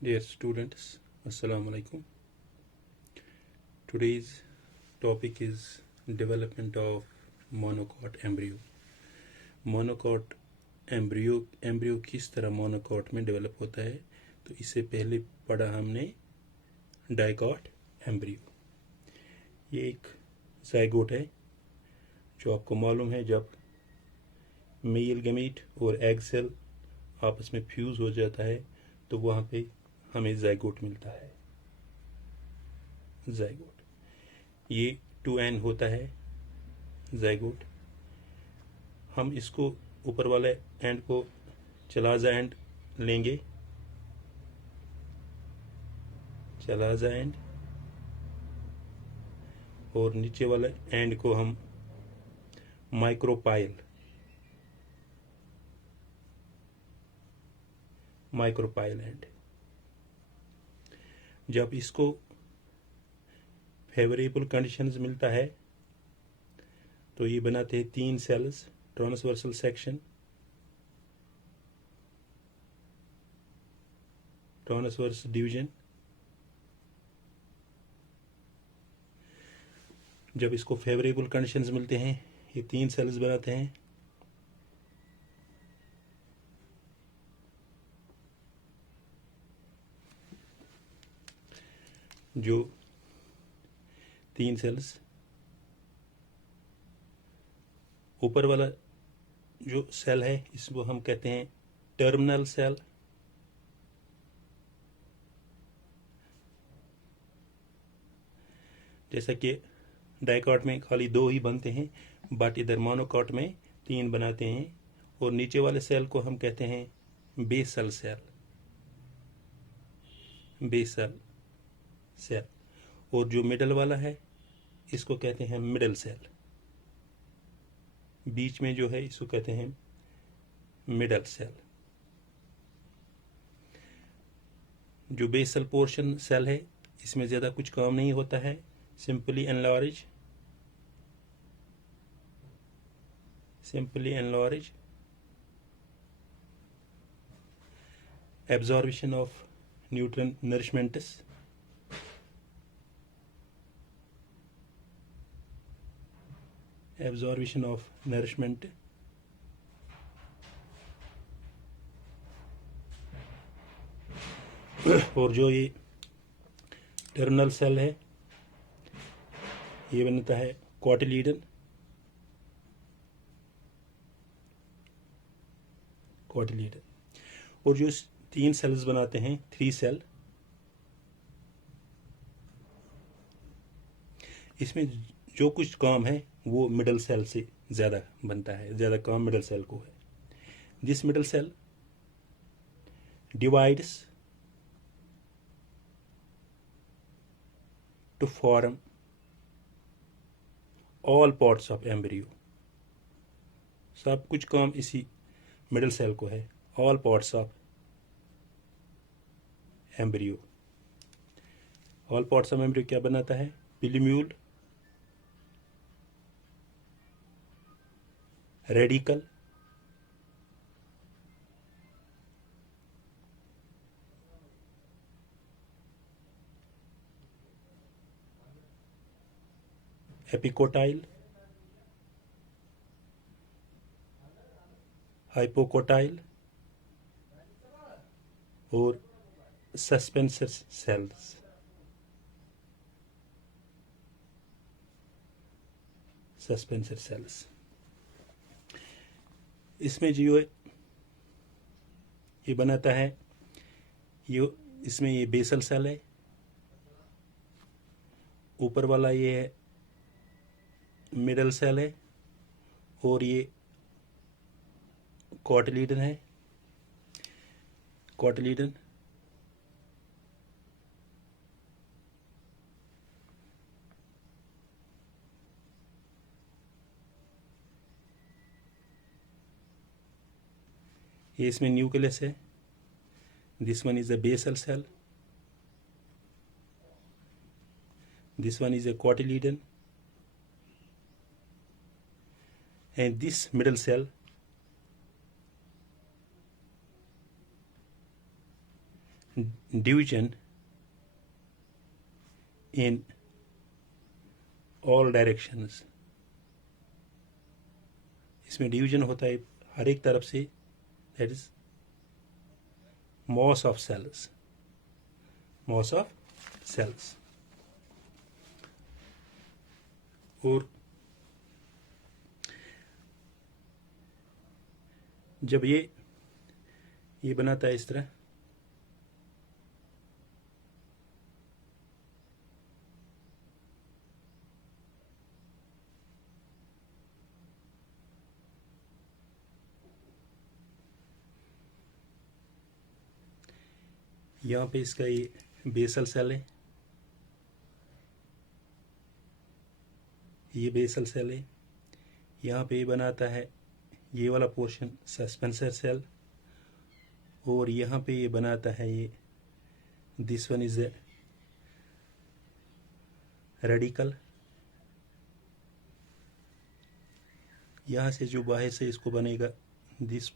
Dear students, Assalamu alaikum. Today's topic is development of monocot embryo. Monocot embryo किस तरह monocot में develop होता है, तो इससे पहले पढ़ा हमने डाइकॉट एम्ब्रियो. ये एक जाइगोट है जो आपको मालूम है जब मेल गैमीट और एग सेल आपस में फ्यूज हो जाता है तो वहाँ पे हमें जाइगोट मिलता है. जाइगोट ये 2n होता है. जाइगोट हम इसको ऊपर वाले एंड को चलाजा एंड लेंगे. चलाजा एंड और नीचे वाले एंड को हम माइक्रोपाइल एंड. जब इसको फेवरेबल कंडीशंस मिलता है तो ये बनाते हैं 3 cells. Transversal section, transverse division. जब इसको फेवरेबल कंडीशंस मिलते हैं ये 3 सेल्स बनाते हैं. जो 3 सेल्स ऊपर वाला जो सेल है इसको हम कहते हैं टर्मिनल सेल. जैसा कि डाइकॉट में खाली 2 ही बनते हैं, बट इधर मोनोकॉट में 3 बनाते हैं. और नीचे वाले सेल को हम कहते हैं बेसल सेल. और जो मिडल वाला है इसको कहते हैं मिडल सेल. बीच में जो है इसको कहते हैं मिडल सेल. जो बेसल पोर्शन सेल है इसमें ज़्यादा कुछ काम नहीं होता है. Simply enlarge absorption of nutrient nourishments. Absorption of nourishment. और जो ये टर्मिनल सेल है ये बनता है कोटिलीडन. और जो 3 सेल्स बनाते हैं 3 सेल, इसमें जो कुछ काम है वो मिडल सेल से ज़्यादा बनता है. ज़्यादा काम मिडल सेल को है. This middle cell divides to form all parts of embryo. सब कुछ काम इसी मिडल सेल को है. All parts of embryo. All parts of embryo क्या बनाता है? पिलीम्यूल, रेडिकल, एपिकोटाइल, हाइपोकोटाइल और सस्पेंसर सेल्स. इसमें जो ये बनाता है इसमें ये बेसल सेल है. ऊपर वाला ये है मिडल सेल है और ये कोटिलीडन है. ये इसमें न्यूक्लियस है. This one is a basal cell. This one is a cotyledon. and this middle cell division in all directions. इसमें डिवीजन होता है हर एक तरफ से, that is mass of cells. mass of cells. और जब ये बनाता है इस तरह, यहाँ पे इसका ये बेसल सेल है, ये बेसल सेल है। यहाँ पे ये बनाता है ये वाला पोर्शन सस्पेंसर सेल, और यहाँ पे ये बनाता है ये this one is a radical. यहाँ से जो बाहर से इसको बनेगा दिस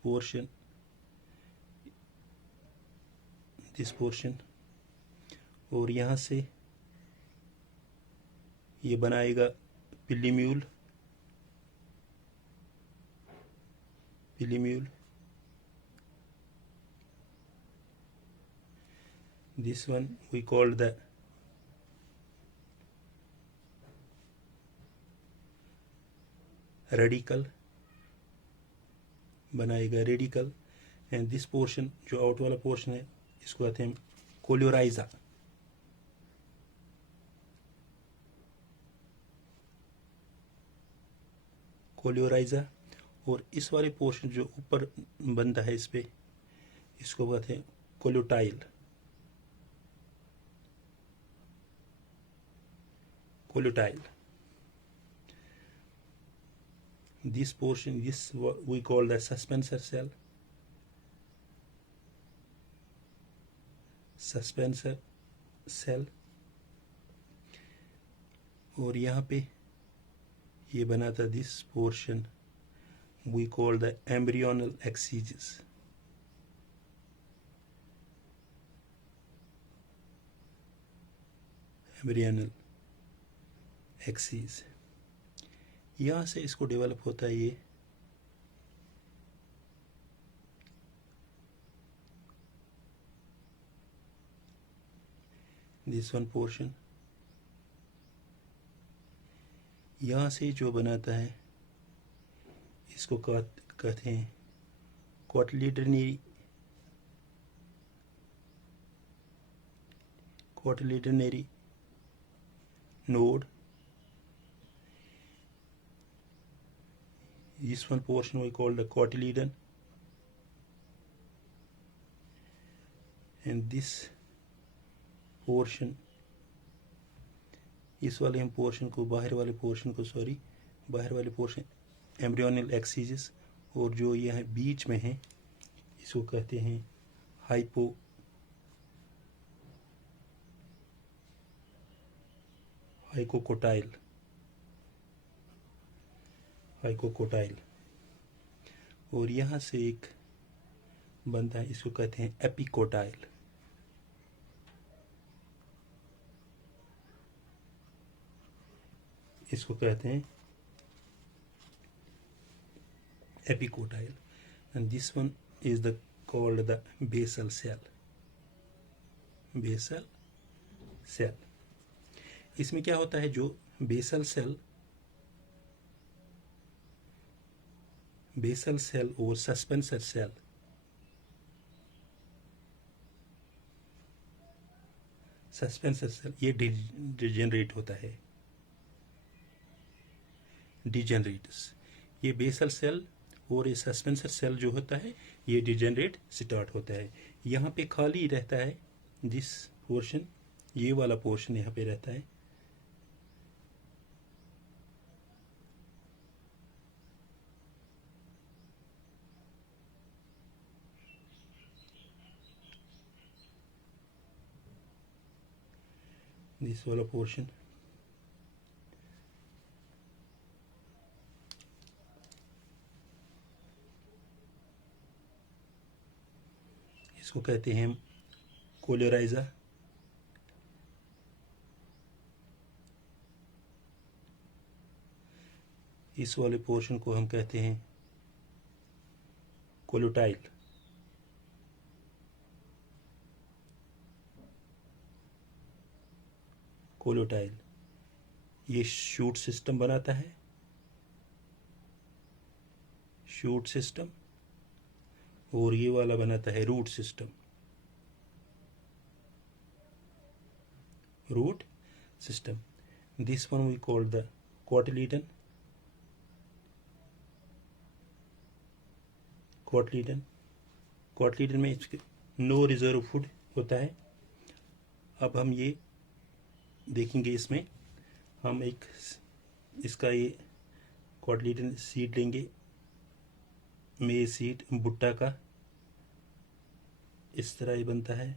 पोर्शन, और यहाँ से ये बनाएगा पिलीम्यूल। This one we call the radical, बनाएगा रेडिकल। एंड दिस पोर्शन जो आउट वाला पोर्शन है इसको कहते हैं कोलियोराइजा। और इस वाले पोर्शन जो ऊपर बनता है इस पे, इसको कहते हैं कोल्यूटाइल। This portion, this what we call the suspensor cell. और यहाँ पे ये बना था this portion we call the embryonal axis. यहाँ से इसको डेवलप होता है ये दिस वन पोर्शन। यहाँ से जो बनाता है इसको कहते हैं कोटिलिडनरी node. This one portion we call the cotyledon, and this portion, इस वाले पोर्शन को बाहर वाले पोर्शन एम्ब्रियोनल एक्सिस, और जो यह बीच में है इसको कहते हैं हाइकोकोटाइल। और यहाँ से एक बनता है इसको कहते हैं एपिकोटाइल। इसको कहते हैं epicotyl, and this one is the called the basal cell. इसमें क्या होता है, जो बेसल सेल और सस्पेंसर सेल, ये डिजेनरेट होता है, ये बेसल सेल और ये सस्पेंसर सेल जो होता है ये डिजेनरेट स्टार्ट होता है। यहाँ पे खाली रहता है दिस पोर्शन, ये वाला पोर्शन यहाँ पे रहता है। दिस वाला पोर्शन, इसको कहते हैं कोलेराइजा, इस वाले पोर्शन को हम कहते हैं कोलोटाइल। कोलोटाइल ये शूट सिस्टम बनाता है, शूट सिस्टम, और ये वाला बनाता है root system, root system. This one we call the cotyledon, cotyledon में नो रिजर्व फूड होता है। अब हम ये देखेंगे, इसमें हम एक इसका ये कोटिलीडन सीड लेंगे, मे सीड भुट्टा का, इस तरह ये बनता है।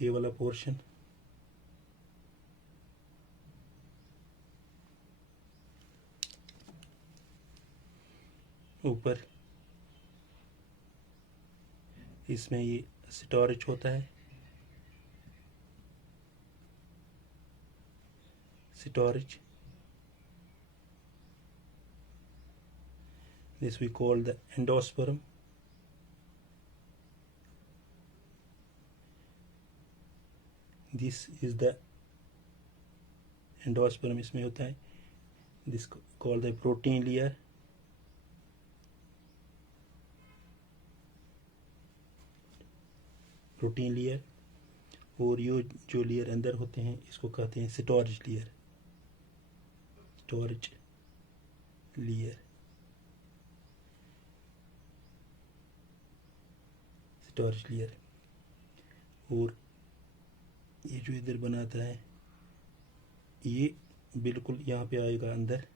ये वाला पोर्शन ऊपर, इसमें ये स्टोरेज होता है, storage. This we call the endosperm. This is the endosperm, इसमें होता है। This called the protein layer. Protein layer, और ये जो लेयर अंदर होते हैं इसको कहते हैं storage layer, storage layer, storage layer. और ये जो इधर बनाता है ये बिल्कुल यहाँ पे आएगा अंदर,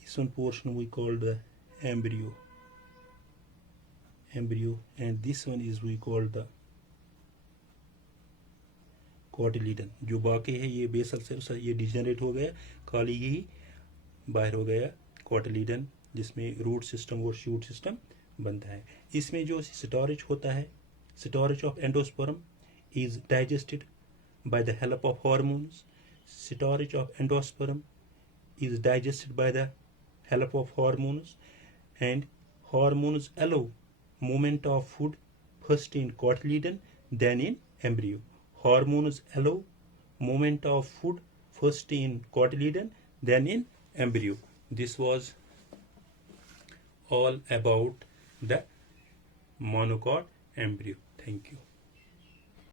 this one portion we call the embryo, and this one is we call the कोटिलीडन। जो बाकी है ये बेसल से ये डिजेनरेट हो गया, खाली ही बाहर हो गया कोटिलीडन, जिसमें रूट सिस्टम और शूट सिस्टम बनता है। इसमें जो स्टोरेज होता है, storage of endosperm is digested by the help of hormones, storage of endosperm is digested by the help of hormones, and hormones allow movement of food first in cotyledon then in embryo. Hormones allow movement of food first in cotyledon then in embryo. This was all about the monocot embryo. Thank you.